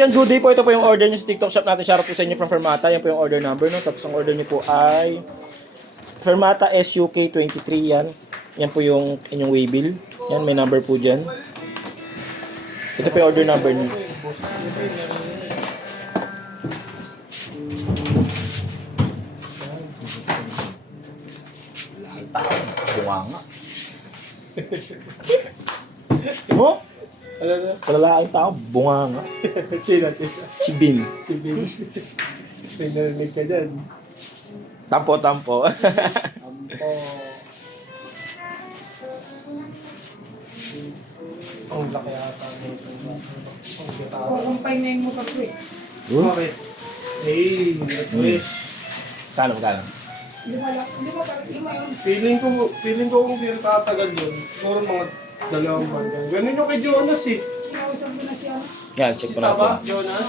Yan, good day po. Ito po yung order niyo sa TikTok shop natin. Shoutout po sa inyo from Fermata. Yan po yung order number, no? Tapos ang order niyo po ay Fermata SUK23 yan. Yan po yung inyong waybill. Yan, may number po dyan. Ito po yung order number niyo. Tao, bunganga. Mo? Palala ang tao, bunganga. Sino? Si Bin. Si Bin. May narinig ka dyan. Tampo. Ampo. Ang laki ata nito. Kukumpay na yung motor ko eh. Bakit? Hey, request. Kano? Lima yun. Feeling ko kung di rin tatagal yun. Siguro mga 2 buwan. Ganun yung kay Jonas eh. Kinausap ko na siya. Yan, check po Tama, natin. Jonas?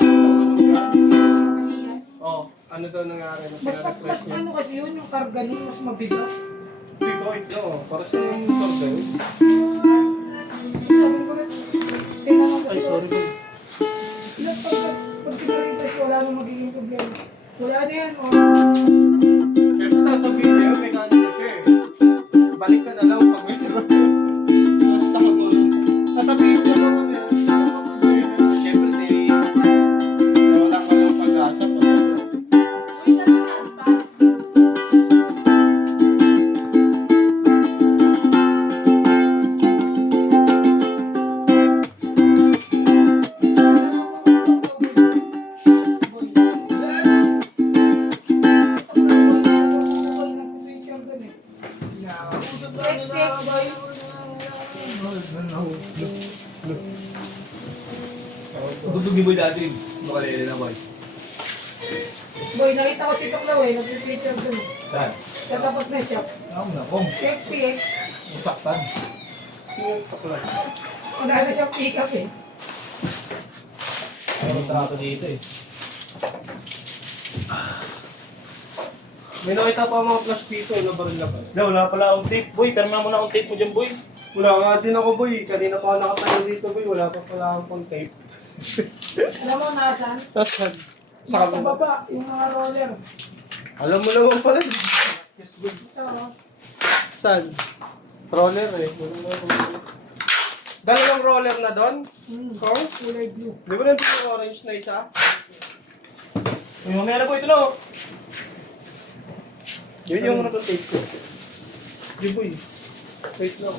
Oh, ano daw nangyari na Mas pina-request niya? ano kasi yun, yung karga nun, mas mabigat. Hindi ko ito. Para sa yung tordo. Sabi ko rin, kailangan kasi. Ay, sorry po. Pag pinarintas, wala nang magiging problema. Wala na yan, oh. Siyempre sasabihin niya, mechanic na siya eh. Balik ka na lang pag may diba? Basta ka mo. Sasabihin niya naman eh. Siyempre si... Wala ka ng pag-asa pa. Uy, nataas pa. XPX boy. Dudugi boy dati. Makalele na boy. Boy, nakita ko si Tuklaw eh, nag-picture dun. Saan? Sa tapat na shop. Ako na kong. XPX. Usaktan. Sino pa pala? Wala na siyang pick-up eh. Ayaw trato dito eh. May nakita pa mga flash dito, nabaril na ba? Wala pala akong tape. Boy, perma mo na akong tape mo dyan, boy. Wala nga din ako boy, kanina pa ako nakatayo dito boy, wala pa pala akong pang tape. Alam mo nasaan? Tapos Sa baba, yung mga roller. alam mo naman pala. Ito, oh. Saan? Roller eh. Dalawang roller na doon? Kong? Kulay blue. Di ba nandito yung orange na isa? Uy, mamaya na po ito, no? Yun yung ano tape ko. Di boy. Wait lang.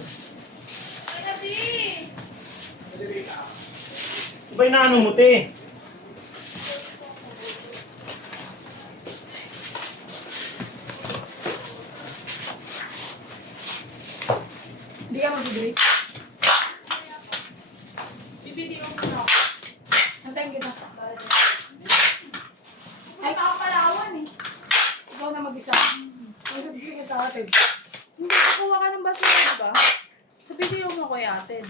Iba yung naano mo, te. Hindi ka mag-break. Bibiti mo muna ako. Antayin kita. Ay, makapalawan eh. Ikaw na mag-isa. Ano gusto kita atin? Hindi, kukuha ka ng basura, diba? Sa video mo ko yatin.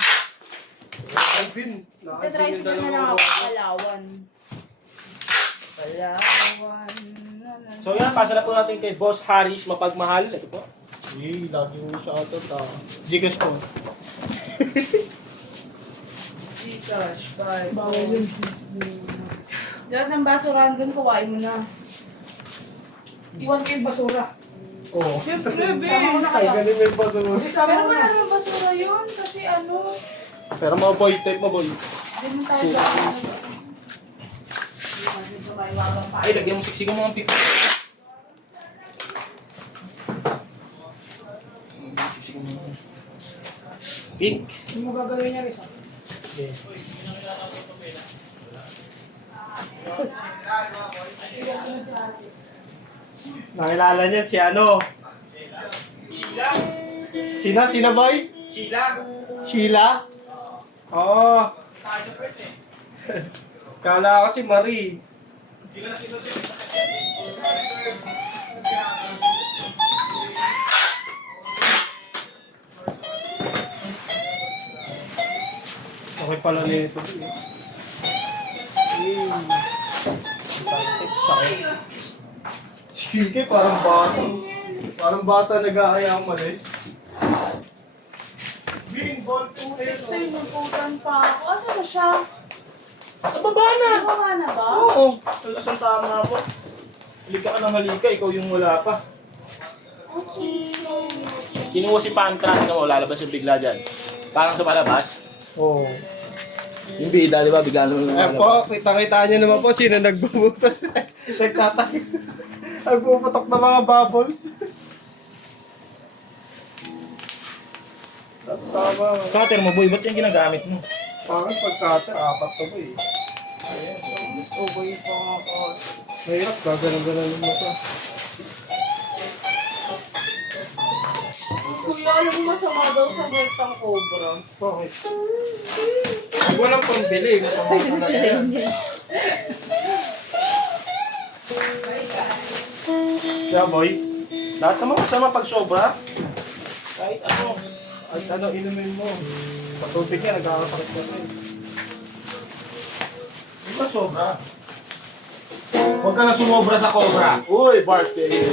Alvin. Tatricycle na lang ako sa Palawan. Palawan. So yan, pasa na po natin kay Boss Harris Mapagmahal. Ito po. Eh, lagi mo shoutout ah. Gcash ko. Gcash, bye. Bawal yun. Lahat ng basurahan dun, kuhain mo na. Iwan ko yung basura. Oo. Siyempre, Sama ko na Ay, kayo. ganun yung basura. Hindi, sama Pero ko wala na. naman basura yun, kasi ano, Pero mga boy tape mo boy. hindi mo tayo sa Ay, lagyan mo siksik mo mga pipi. Siksik mo mga pink. Hindi mo gagawin niya rin sa. Nakilala niya si ano? Sheila. Sina boy? Sheila. Sheila? Oo. Kala ko si Marie. Okay pala nito. Sige, parang bata. Parang bata nag-aayang malis. Being ball to Ito yung naputan pa ako. Asa na siya? Sa baba na! Nagawa na ba? Oo. Alas ang tama mo. Halika ka ng halika, ikaw yung wala pa. Kinuha si Pantra, mo, lalabas yung bigla dyan. Parang sa palabas. Oo. Yung bida, di ba? Bigla naman Eh po, kita-kita niyo naman po sino nagbubutas. Nagtatay. Nagpuputok ng mga bubbles. Tapos tama. Cutter mo, boy. Ba't yung ginagamit mo? Parang pagkata, apat to po eh. Gusto ko yung pangakot. Mahirap, gaganon-ganon mo to. Kuya, yung masama daw sa rectang cobra. Bakit? Pag walang pambili, masama ka na yan. Kaya boy, lahat naman masama pag sobra. Kahit ano. At ano inumin mo? Sa tubig yan, nagkakasakit ka rin. Di ba sobra? Huwag ka na sumobra sa cobra. Uy, birthday.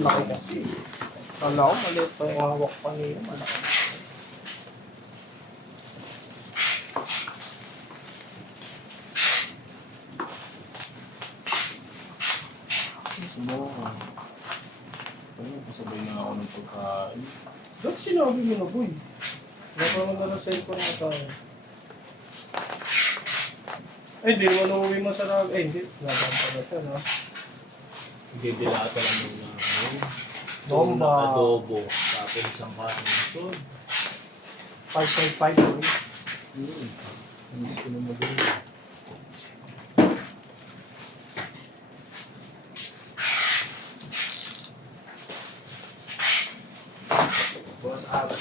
Laki kasi. Kala ko, maliit pa yung hawak pa niya. Malaki. Subukan. Ano, pasabay na ako ng pagkain. Ba't sinabi mo na, boy? Nakaroon na ng cellphone na tayo. Eh, hindi mo na uwi masarap. Eh, hindi. Laban pa na ito, no? Didilata lang muna ako. Bomba. Adobo. Tapos isang kanin. So, 5.5 boy. Miss ko na mag-uwi. Boss, abat.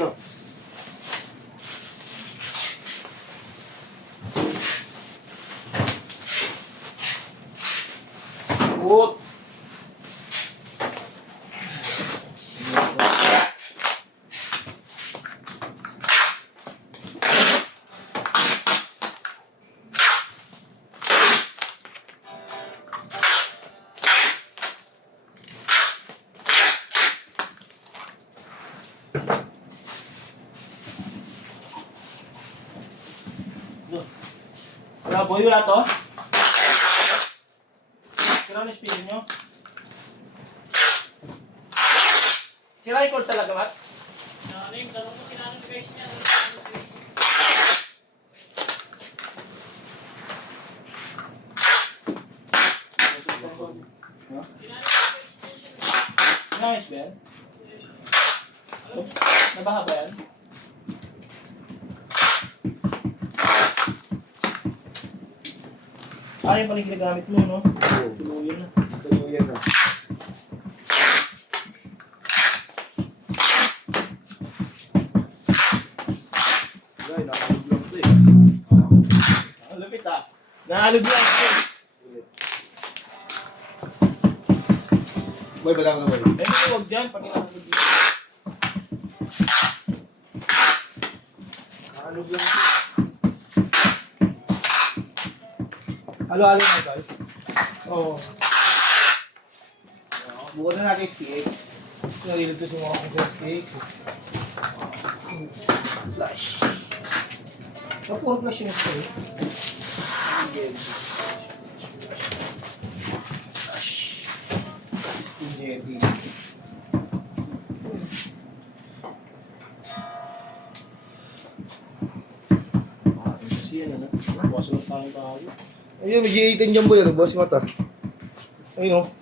Go. Good. Wala boy, wala to? Sira na speaker nyo? Sira yung cord talaga, Matt? Nice, Ben. Nabaha ba yan? Yung pala yung ginagamit mo, no? Tuluyan na. Tuluyan na. Guys, nakalog lang ito eh. Ang lupit ah. Nahalog lang ito. Boy, balang na boy. Eh, huwag dyan. Pag inahalog lang. Nakalog lang ito. Halo-halo na guys. Oo. Bukan na natin SPX. Nalilog ko sa mga kong SPX. Flash. Puro flash yung SPX. Flash. Hindi. Kasi yan, ano? Bukas lang tayong tao. Ayun, may G18 dyan boy. Ano ba si mata? Ayun o.